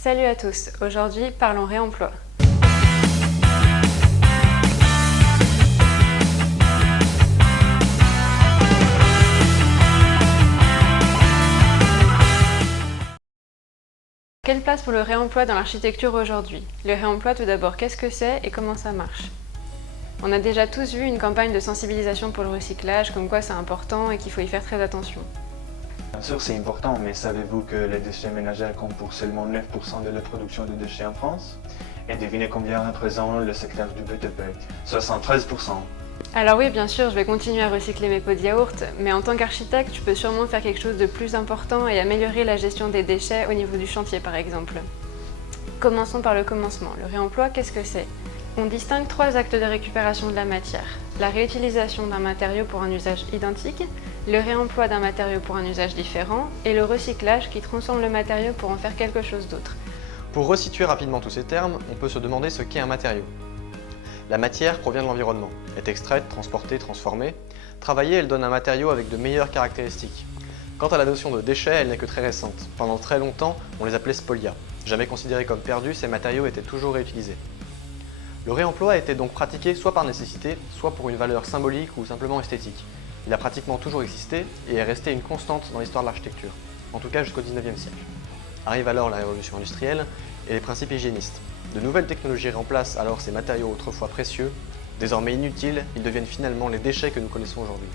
Salut à tous, aujourd'hui parlons réemploi. Quelle place pour le réemploi dans l'architecture aujourd'hui? Le réemploi tout d'abord, qu'est-ce que c'est et comment ça marche? On a déjà tous vu une campagne de sensibilisation pour le recyclage, comme quoi c'est important et qu'il faut y faire très attention. Bien sûr, c'est important, mais savez-vous que les déchets ménagers comptent pour seulement 9% de la production de déchets en France? Et devinez combien représente le secteur du BTP? 73%. Alors oui, bien sûr, je vais continuer à recycler mes pots de yaourt, mais en tant qu'architecte, tu peux sûrement faire quelque chose de plus important et améliorer la gestion des déchets au niveau du chantier par exemple. Commençons par le commencement. Le réemploi, qu'est-ce que c'est? On distingue 3 actes de récupération de la matière. La réutilisation d'un matériau pour un usage identique, le réemploi d'un matériau pour un usage différent et le recyclage qui transforme le matériau pour en faire quelque chose d'autre. Pour resituer rapidement tous ces termes, on peut se demander ce qu'est un matériau. La matière provient de l'environnement, est extraite, transportée, transformée. Travaillée, elle donne un matériau avec de meilleures caractéristiques. Quant à la notion de déchet, elle n'est que très récente. Pendant très longtemps, on les appelait spolia. Jamais considérés comme perdus, ces matériaux étaient toujours réutilisés. Le réemploi a été donc pratiqué soit par nécessité, soit pour une valeur symbolique ou simplement esthétique. Il a pratiquement toujours existé et est resté une constante dans l'histoire de l'architecture, en tout cas jusqu'au XIXe siècle. Arrive alors la révolution industrielle et les principes hygiénistes. De nouvelles technologies remplacent alors ces matériaux autrefois précieux. Désormais inutiles, ils deviennent finalement les déchets que nous connaissons aujourd'hui.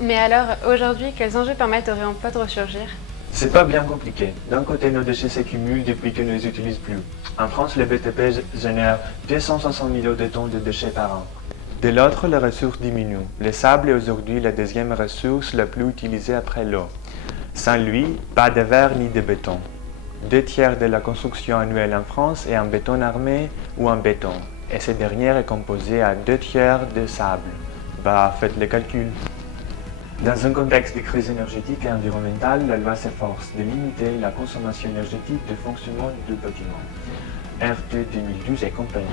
Mais alors, aujourd'hui, quels enjeux permettent au réemploi de ressurgir? C'est pas bien compliqué. D'un côté, nos déchets s'accumulent depuis que nous les utilisons plus. En France, le BTP génère 260 millions de tonnes de déchets par an. De l'autre, les ressources diminuent. Le sable est aujourd'hui la deuxième ressource la plus utilisée après l'eau. Sans lui, pas de verre ni de béton. 2/3 de la construction annuelle en France est en béton armé ou en béton, et cette dernière est composée à 2/3 de sable. Faites le calcul. Dans un contexte de crise énergétique et environnementale, la loi s'efforce de limiter la consommation énergétique de fonctionnement du bâtiment, RT 2012 et compagnie.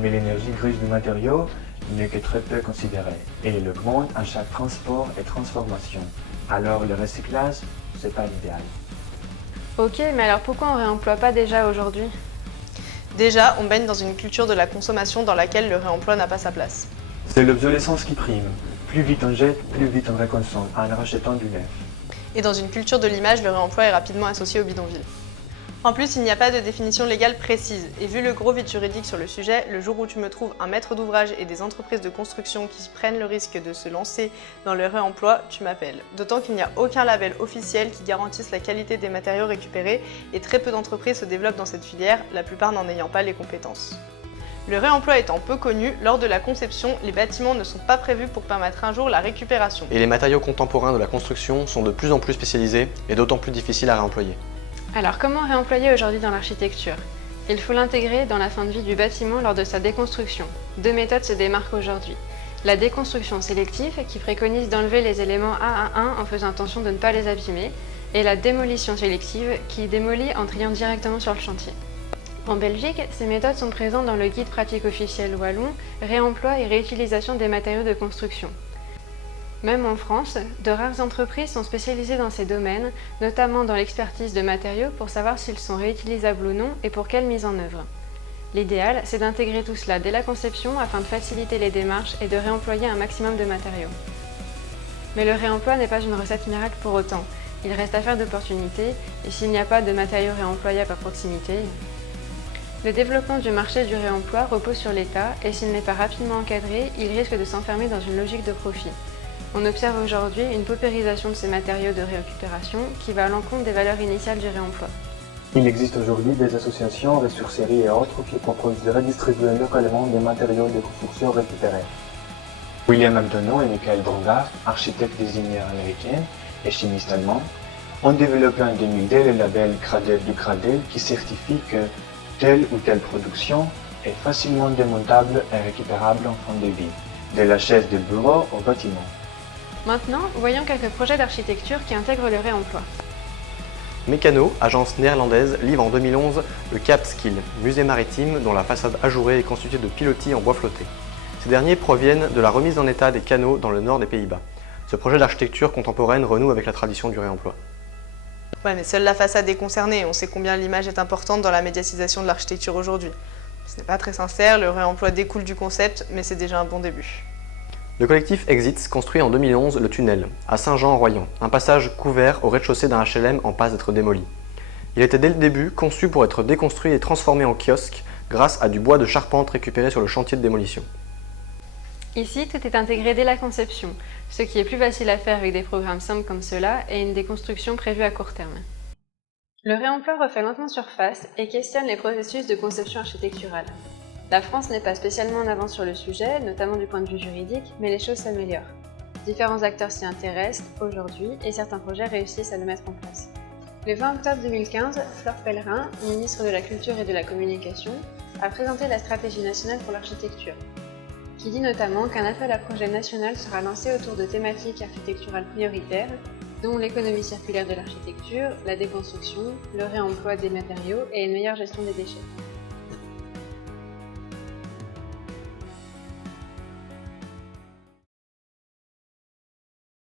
Mais l'énergie grise du matériau n'est que très peu considérée, et elle augmente à chaque transport et transformation. Alors le recyclage, c'est pas l'idéal. Ok, mais alors pourquoi on ne réemploie pas déjà aujourd'hui? Déjà, on baigne dans une culture de la consommation dans laquelle le réemploi n'a pas sa place. C'est l'obsolescence qui prime. Plus vite on jette, plus vite on reconsomme en rachetant du neuf. Et dans une culture de l'image, le réemploi est rapidement associé au bidonville. En plus, il n'y a pas de définition légale précise, et vu le gros vide juridique sur le sujet, le jour où tu me trouves un maître d'ouvrage et des entreprises de construction qui prennent le risque de se lancer dans le réemploi, tu m'appelles. D'autant qu'il n'y a aucun label officiel qui garantisse la qualité des matériaux récupérés, et très peu d'entreprises se développent dans cette filière, la plupart n'en ayant pas les compétences. Le réemploi étant peu connu, lors de la conception, les bâtiments ne sont pas prévus pour permettre un jour la récupération. Et les matériaux contemporains de la construction sont de plus en plus spécialisés et d'autant plus difficiles à réemployer. Alors comment réemployer aujourd'hui dans l'architecture? Il faut l'intégrer dans la fin de vie du bâtiment lors de sa déconstruction. 2 méthodes se démarquent aujourd'hui. La déconstruction sélective, qui préconise d'enlever les éléments un à un en faisant attention de ne pas les abîmer, et la démolition sélective, qui démolit en triant directement sur le chantier. En Belgique, ces méthodes sont présentes dans le guide pratique officiel wallon Réemploi et réutilisation des matériaux de construction. Même en France, de rares entreprises sont spécialisées dans ces domaines, notamment dans l'expertise de matériaux pour savoir s'ils sont réutilisables ou non et pour quelle mise en œuvre. L'idéal, c'est d'intégrer tout cela dès la conception afin de faciliter les démarches et de réemployer un maximum de matériaux. Mais le réemploi n'est pas une recette miracle pour autant. Il reste affaire d'opportunité et s'il n'y a pas de matériaux réemployables à proximité, le développement du marché du réemploi repose sur l'État et s'il n'est pas rapidement encadré, il risque de s'enfermer dans une logique de profit. On observe aujourd'hui une paupérisation de ces matériaux de récupération qui va à l'encontre des valeurs initiales du réemploi. Il existe aujourd'hui des associations, ressourceries et autres qui proposent de redistribuer localement des matériaux de construction récupérés. William Abdono et Michael Brongard, architectes désignés américains et chimistes allemands, ont développé en 2002 le label Gradel du Gradel qui certifie que telle ou telle production est facilement démontable et récupérable en fin de vie, de la chaise de bureau au bâtiment. Maintenant, voyons quelques projets d'architecture qui intègrent le réemploi. Mécano, agence néerlandaise, livre en 2011 le Cap Skill, musée maritime dont la façade ajourée est constituée de pilotis en bois flotté. Ces derniers proviennent de la remise en état des canaux dans le nord des Pays-Bas. Ce projet d'architecture contemporaine renoue avec la tradition du réemploi. Ouais, mais seule la façade est concernée. On sait combien l'image est importante dans la médiatisation de l'architecture aujourd'hui. Ce n'est pas très sincère, le réemploi découle du concept, mais c'est déjà un bon début. Le collectif Exits construit en 2011 le tunnel, à Saint-Jean-en-Royan, un passage couvert au rez-de-chaussée d'un HLM en passe d'être démoli. Il était dès le début conçu pour être déconstruit et transformé en kiosque grâce à du bois de charpente récupéré sur le chantier de démolition. Ici, tout est intégré dès la conception, ce qui est plus facile à faire avec des programmes simples comme cela et une déconstruction prévue à court terme. Le réemploi refait lentement surface et questionne les processus de conception architecturale. La France n'est pas spécialement en avance sur le sujet, notamment du point de vue juridique, mais les choses s'améliorent. Différents acteurs s'y intéressent aujourd'hui et certains projets réussissent à le mettre en place. Le 20 octobre 2015, Fleur Pellerin, ministre de la Culture et de la Communication, a présenté la stratégie nationale pour l'architecture, qui dit notamment qu'un appel à projet national sera lancé autour de thématiques architecturales prioritaires, dont l'économie circulaire de l'architecture, la déconstruction, le réemploi des matériaux et une meilleure gestion des déchets.